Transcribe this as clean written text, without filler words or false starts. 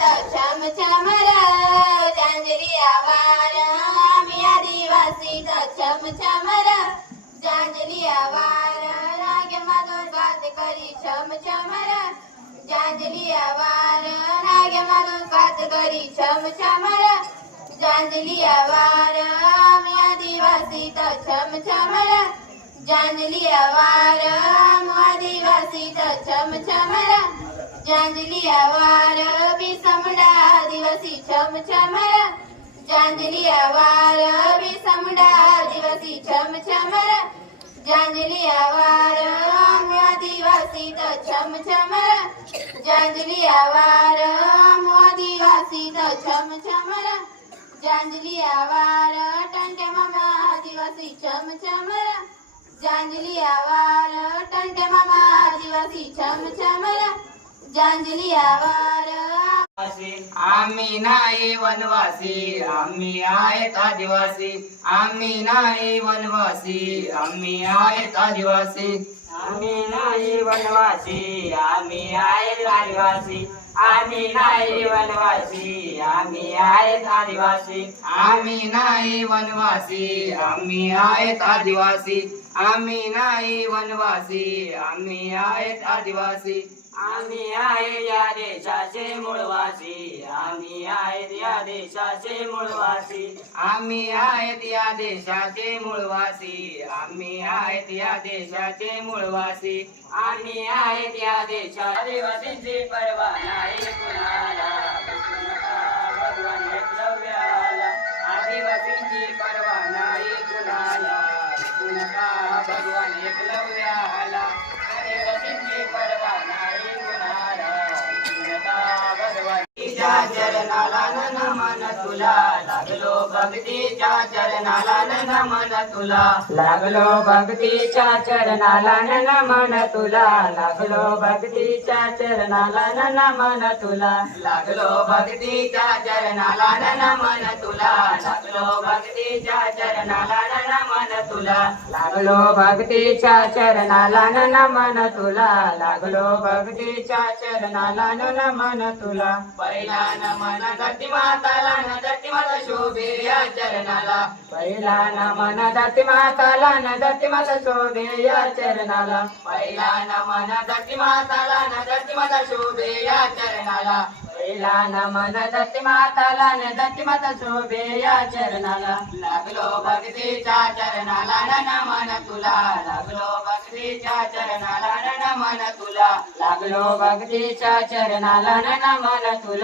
तर छम छम र जांजलिया वार आम्ही आदिवासी तर छम छम र जांजलिया वार राग मागून गात करी छम छम र जांजलिया वार राग मागून गात करी छम छम र जांजलिया वार आम्ही आदिवासी तर छम छम र जांजलिया वार आम्ही आदिवासी तर छम छम र जांजलिया वार बिसमुंडा आदिवासी छम छम र जांजलिया वार बिसमुंडा आदिवासी छम छम र जांजलिया वार आम्ही आदिवासी तर छम छम र जांजलिया वार आम्ही आदिवासी तर छम छम र जांजलिया वार टंटे मामा आदिवासी छम छम र जांजलिया वार टंटे मामा आदिवासी छम छम र जांजलिया वार आम्ही नाही वनवासी आम्ही आहेत आदिवासी आम्ही नाही वनवासी आम्ही आहेत आदिवासी आम्ही नाही वनवासी आम्ही आहेत आदिवासी आम्ही नाही वनवासी आम्ही आहेत आदिवासी आम्ही नाही वनवासी आम्ही आहेत आदिवासी आम्ही नाही वनवासी आम्ही आहेत आदिवासी आम्ही आहे या देशाचे मूळवासी आम्ही आहेत या देशाचे मूळवासी आम्ही आहेत या देशाचे मूळवासी आम्ही आहेत या देशाचे मूळवासी आम्ही आहेत या देशात आदिवासींची पर्वा नाही कुणाला विसरू नका भगवान एकलव्याला आदिवासींची पर्वा नाही कुणाला विसरू नका भगवान एकलव्याला आदिवासींची पर्वा नाही कुणाला विसरू नका भगवान भक्तीच्या चरणाला नमन तुला लागलो भक्तीच्या चरणाला नमन तुला लागलो भक्तीच्या चरणाला नमन तुला लागलो भक्तीच्या चरणाला नमन तुला लागलो भक्तीच्या चरणाला नमन तुला लागलो भक्तीच्या चरणाला नमन तुला लागलो भक्तीच्या चरणाला नमन तुला लागलो भक्तीच्या चरणाला नमन तुला पहिला नमन धरती माताला न धरती माता शोभे या चरणाला पहिला नमन धरती माताला न धरती माता शोभे या चरणाला पहिला नमन धरती माताला न धरती माता शोभे या चरणाला पहिला नमन धरती माताला न धरती माता शोभे या चरणाला लागलो भक्तीच्या चरणाला नमन तुला लागलो भक्तीच्या चरणाला नमन तुला लागलो भक्तीच्या चरणाला नमन तुला